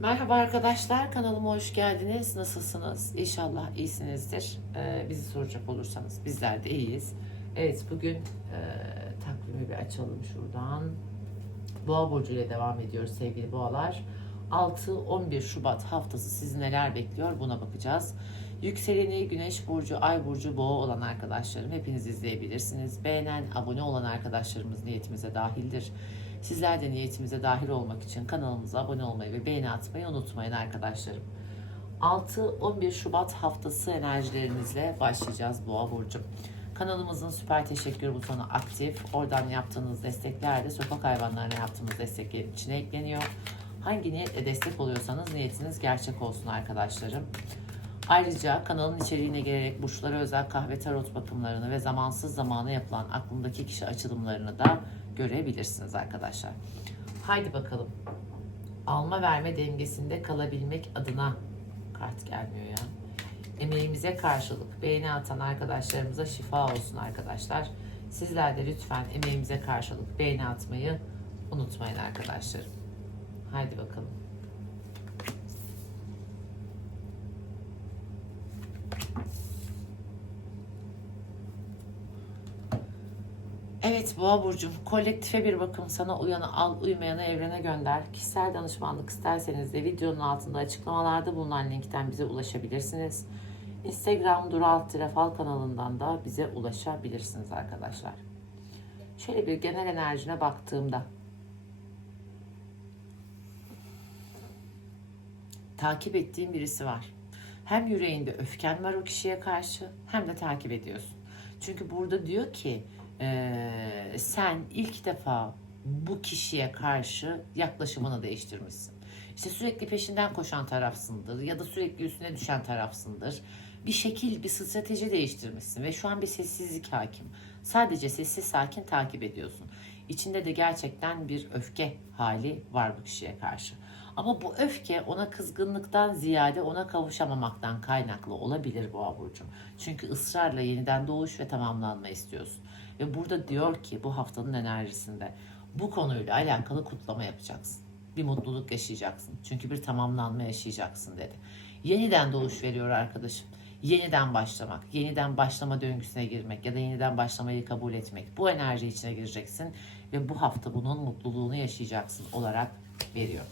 Merhaba arkadaşlar, kanalıma hoş geldiniz. Nasılsınız? İnşallah iyisinizdir. Ee, bizi soracak olursanız bizler de iyiyiz. Evet, bugün e, takvimi bir açalım şuradan. Boğa burcu ile devam ediyoruz sevgili boğalar. 6-11 Şubat haftası sizi neler bekliyor buna bakacağız. Yükseleni Güneş burcu, Ay burcu, Boğa olan arkadaşlarım hepiniz izleyebilirsiniz. Beğenen, abone olan arkadaşlarımız niyetimize dahildir. Sizler de niyetimize dahil olmak için kanalımıza abone olmayı ve beğeni atmayı unutmayın arkadaşlarım. 6-11 Şubat haftası enerjilerinizle başlayacağız Boğa Burcu. Kanalımızın süper teşekkür butonu aktif. Oradan yaptığınız destekler de sokak hayvanlarına yaptığımız desteklerin içine ekleniyor. Hangi niyetle destek oluyorsanız niyetiniz gerçek olsun arkadaşlarım. Ayrıca kanalın içeriğine gelerek burçlara özel kahve tarot bakımlarını ve zamansız zamana yapılan aklımdaki kişi açılımlarını da görebilirsiniz arkadaşlar. Haydi bakalım. Alma verme dengesinde kalabilmek adına kart gelmiyor ya. Emeğimize karşılık beğeni atan arkadaşlarımıza şifa olsun arkadaşlar. Sizler de lütfen emeğimize karşılık beğeni atmayı unutmayın arkadaşlarım. Haydi bakalım. Evet Boğa Burcu'm kolektife bir bakım sana uyanı al uymayanı evrene gönder. Kişisel danışmanlık isterseniz de videonun altında açıklamalarda bulunan linkten bize ulaşabilirsiniz. Instagram Dural Fal kanalından da bize ulaşabilirsiniz arkadaşlar. Şöyle bir genel enerjine baktığımda takip ettiğim birisi var. Hem yüreğinde öfken var o kişiye karşı hem de takip ediyorsun. Çünkü burada diyor ki ee, sen ilk defa bu kişiye karşı yaklaşımını değiştirmişsin. İşte sürekli peşinden koşan tarafsındır ya da sürekli üstüne düşen tarafsındır. Bir şekil, bir strateji değiştirmişsin ve şu an bir sessizlik hakim. Sadece sessiz sakin takip ediyorsun. İçinde de gerçekten bir öfke hali var bu kişiye karşı. Ama bu öfke ona kızgınlıktan ziyade ona kavuşamamaktan kaynaklı olabilir Boğa Burcu. Çünkü ısrarla yeniden doğuş ve tamamlanma istiyorsun. Ve burada diyor ki bu haftanın enerjisinde bu konuyla alakalı kutlama yapacaksın. Bir mutluluk yaşayacaksın. Çünkü bir tamamlanma yaşayacaksın dedi. Yeniden doğuş veriyor arkadaşım. Yeniden başlamak, yeniden başlama döngüsüne girmek ya da yeniden başlamayı kabul etmek. Bu enerji içine gireceksin ve bu hafta bunun mutluluğunu yaşayacaksın olarak veriyor.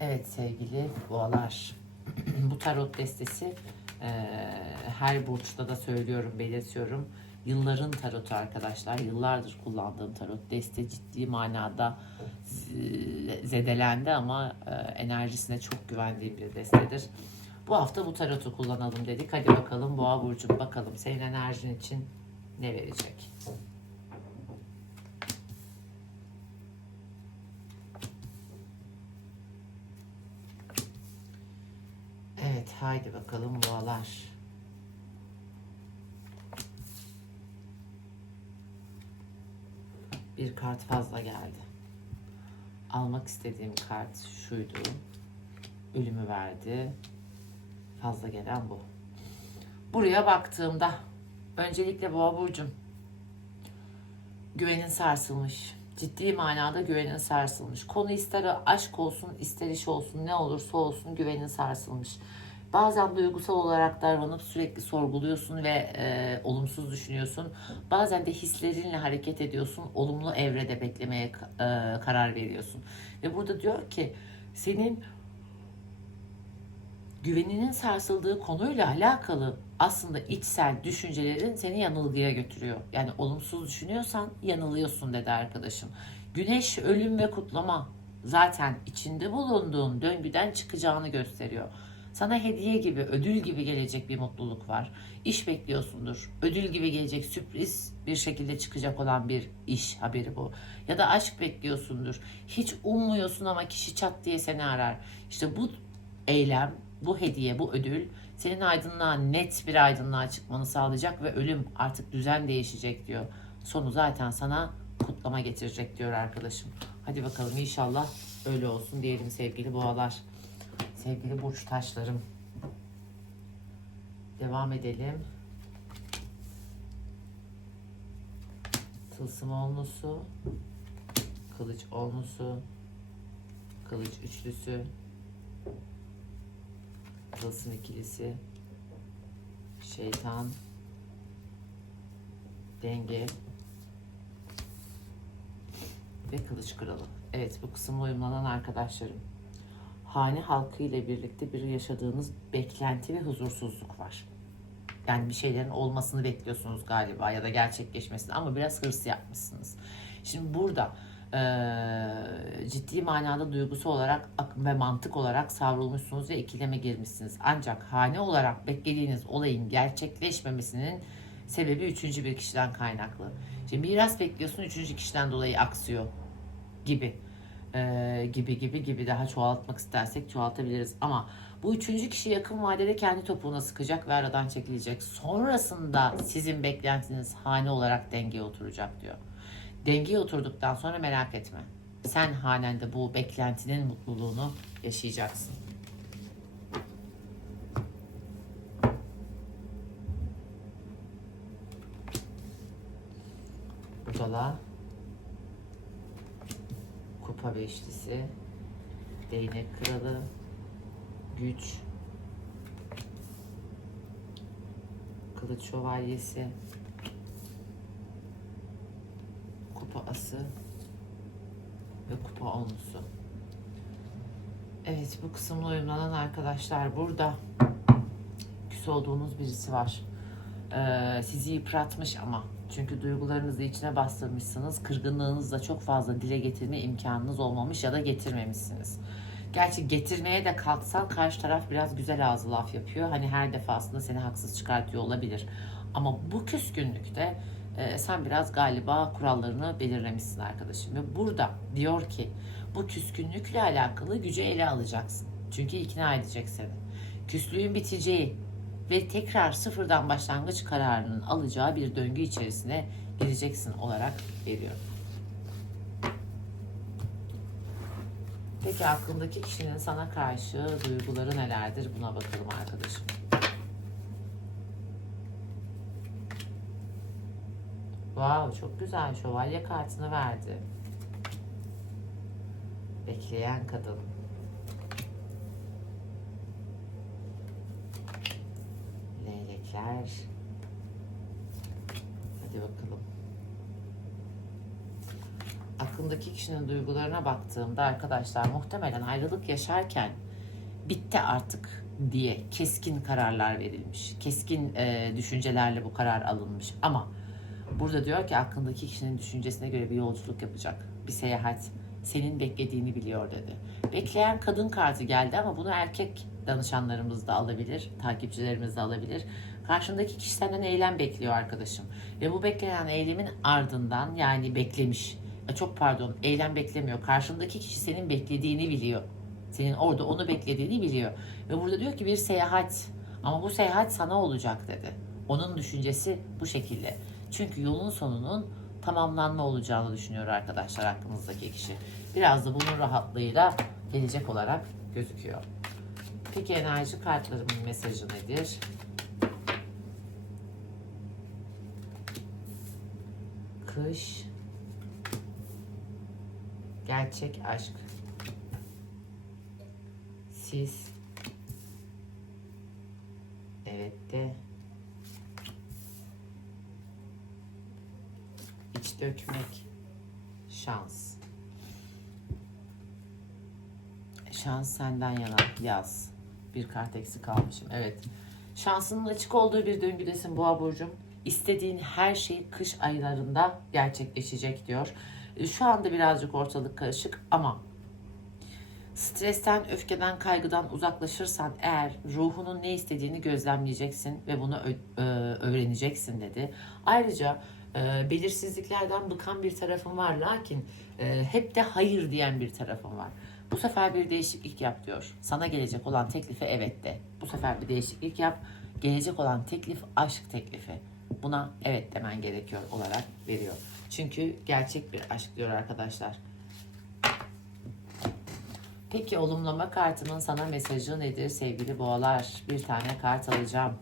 Evet sevgili boğalar. bu tarot destesi ee, her burçta da söylüyorum, belirtiyorum. Yılların tarotu arkadaşlar. Yıllardır kullandığım tarot. Deste ciddi manada zedelendi ama e, enerjisine çok güvendiğim bir destedir. Bu hafta bu tarotu kullanalım dedik. Hadi bakalım Boğa Burcu bakalım senin enerjin için ne verecek? Evet haydi bakalım boğalar. Bir kart fazla geldi. Almak istediğim kart şuydu. Ölümü verdi. Fazla gelen bu. Buraya baktığımda öncelikle boğa burcum güvenin sarsılmış. Ciddi manada güvenin sarsılmış. Konu ister aşk olsun, ister iş olsun, ne olursa olsun güvenin sarsılmış. Bazen duygusal olarak davranıp sürekli sorguluyorsun ve e, olumsuz düşünüyorsun. Bazen de hislerinle hareket ediyorsun. Olumlu evrede beklemeye e, karar veriyorsun. Ve burada diyor ki senin güveninin sarsıldığı konuyla alakalı aslında içsel düşüncelerin seni yanılgıya götürüyor. Yani olumsuz düşünüyorsan yanılıyorsun dedi arkadaşım. Güneş ölüm ve kutlama zaten içinde bulunduğun döngüden çıkacağını gösteriyor. Sana hediye gibi, ödül gibi gelecek bir mutluluk var. İş bekliyorsundur. Ödül gibi gelecek sürpriz bir şekilde çıkacak olan bir iş haberi bu. Ya da aşk bekliyorsundur. Hiç ummuyorsun ama kişi çat diye seni arar. İşte bu eylem, bu hediye, bu ödül senin aydınlığa, net bir aydınlığa çıkmanı sağlayacak ve ölüm artık düzen değişecek diyor. Sonu zaten sana kutlama getirecek diyor arkadaşım. Hadi bakalım inşallah öyle olsun diyelim sevgili boğalar. Sevgili burç taşlarım. Devam edelim. Tılsım olnusu, kılıç olnusu, Kılıç üçlüsü. Tılsım ikilisi. Şeytan. Denge. Ve kılıç kralı. Evet bu kısımla uyumlanan arkadaşlarım. Hane halkı ile birlikte bir yaşadığınız beklenti ve huzursuzluk var. Yani bir şeylerin olmasını bekliyorsunuz galiba ya da gerçekleşmesini ama biraz hırs yapmışsınız. Şimdi burada eee, ciddi manada duygusu olarak ak- ve mantık olarak savrulmuşsunuz ve ikileme girmişsiniz. Ancak hane olarak beklediğiniz olayın gerçekleşmemesinin sebebi üçüncü bir kişiden kaynaklı. Şimdi miras bekliyorsun üçüncü kişiden dolayı aksıyor gibi. Eee, gibi gibi gibi daha çoğaltmak istersek çoğaltabiliriz. Ama bu üçüncü kişi yakın vadede kendi topuğuna sıkacak ve aradan çekilecek. Sonrasında sizin beklentiniz hane olarak dengeye oturacak diyor. Dengeye oturduktan sonra merak etme. Sen hanende bu beklentinin mutluluğunu yaşayacaksın. Budala Kupa beşlisi Değnek kralı Güç Kılıç şövalyesi Kupa ası Ve kupa onlusu. Evet bu kısımla uyumlanan arkadaşlar burada. Küs olduğunuz birisi var. Ee, sizi yıpratmış ama çünkü duygularınızı içine bastırmışsınız. Kırgınlığınızla çok fazla dile getirme imkanınız olmamış ya da getirmemişsiniz. Gerçi getirmeye de kalksan karşı taraf biraz güzel ağzı laf yapıyor. Hani her defasında seni haksız çıkartıyor olabilir. Ama bu küskünlükte e, sen biraz galiba kurallarını belirlemişsin arkadaşım. Ve burada diyor ki bu küskünlükle alakalı gücü ele alacaksın. Çünkü ikna edecek seni. Küslüğün biteceği ve tekrar sıfırdan başlangıç kararının alacağı bir döngü içerisine gireceksin olarak veriyor. Peki aklındaki kişinin sana karşı duyguları nelerdir? Buna bakalım arkadaşım. Wow, çok güzel. Şövalye kartını verdi. Bekleyen kadın. Leylekler. Hadi bakalım. Aklındaki kişinin duygularına baktığımda arkadaşlar muhtemelen ayrılık yaşarken bitti artık diye keskin kararlar verilmiş. Keskin e, düşüncelerle bu karar alınmış. Ama burada diyor ki aklındaki kişinin düşüncesine göre bir yolculuk yapacak. Bir seyahat. Senin beklediğini biliyor dedi. Bekleyen kadın kartı geldi ama bunu erkek danışanlarımız da alabilir, takipçilerimiz de alabilir. Karşındaki kişi senden eylem bekliyor arkadaşım. Ve bu beklenen eylemin ardından yani beklemiş. Çok pardon eylem beklemiyor. Karşındaki kişi senin beklediğini biliyor. Senin orada onu beklediğini biliyor. Ve burada diyor ki bir seyahat. Ama bu seyahat sana olacak dedi. Onun düşüncesi bu şekilde. Çünkü yolun sonunun tamamlanma olacağını düşünüyor arkadaşlar aklınızdaki kişi. Biraz da bunun rahatlığıyla gelecek olarak gözüküyor. Peki enerji kartlarımın mesajı nedir? Kış. Gerçek aşk. Siz Evet de. İç dökmek. Şans. Şans senden yana. Yaz. Bir kart eksik kalmışım. Evet. Şansının açık olduğu bir döngüdesin Boğa Burcu'm. İstediğin her şey kış aylarında gerçekleşecek diyor. E, Şu anda birazcık ortalık karışık ama stresten, öfkeden, kaygıdan uzaklaşırsan eğer ruhunun ne istediğini gözlemleyeceksin ve bunu ö- öğreneceksin dedi. Ayrıca e, belirsizliklerden bıkan bir tarafın var lakin e, hep de hayır diyen bir tarafın var. Bu sefer bir değişiklik yap diyor. Sana gelecek olan teklife evet de. Bu sefer bir değişiklik yap. Gelecek olan teklif aşk teklifi. Buna evet demen gerekiyor olarak veriyor. Çünkü gerçek bir aşk diyor arkadaşlar. Peki olumlama kartının sana mesajı nedir sevgili boğalar? Bir tane kart alacağım.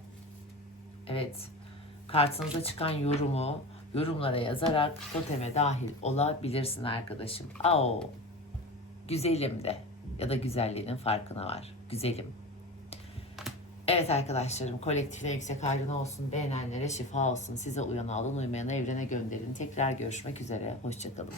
Evet. Kartınıza çıkan yorumu yorumlara yazarak toteme dahil olabilirsin arkadaşım. Ao. Güzelim de. ya da güzelliğinin farkına var. Güzelim. Evet arkadaşlarım kolektifine yüksek hayrına olsun. Beğenenlere şifa olsun. Size uyan alın uymayanı evrene gönderin. Tekrar görüşmek üzere. Hoşçakalın.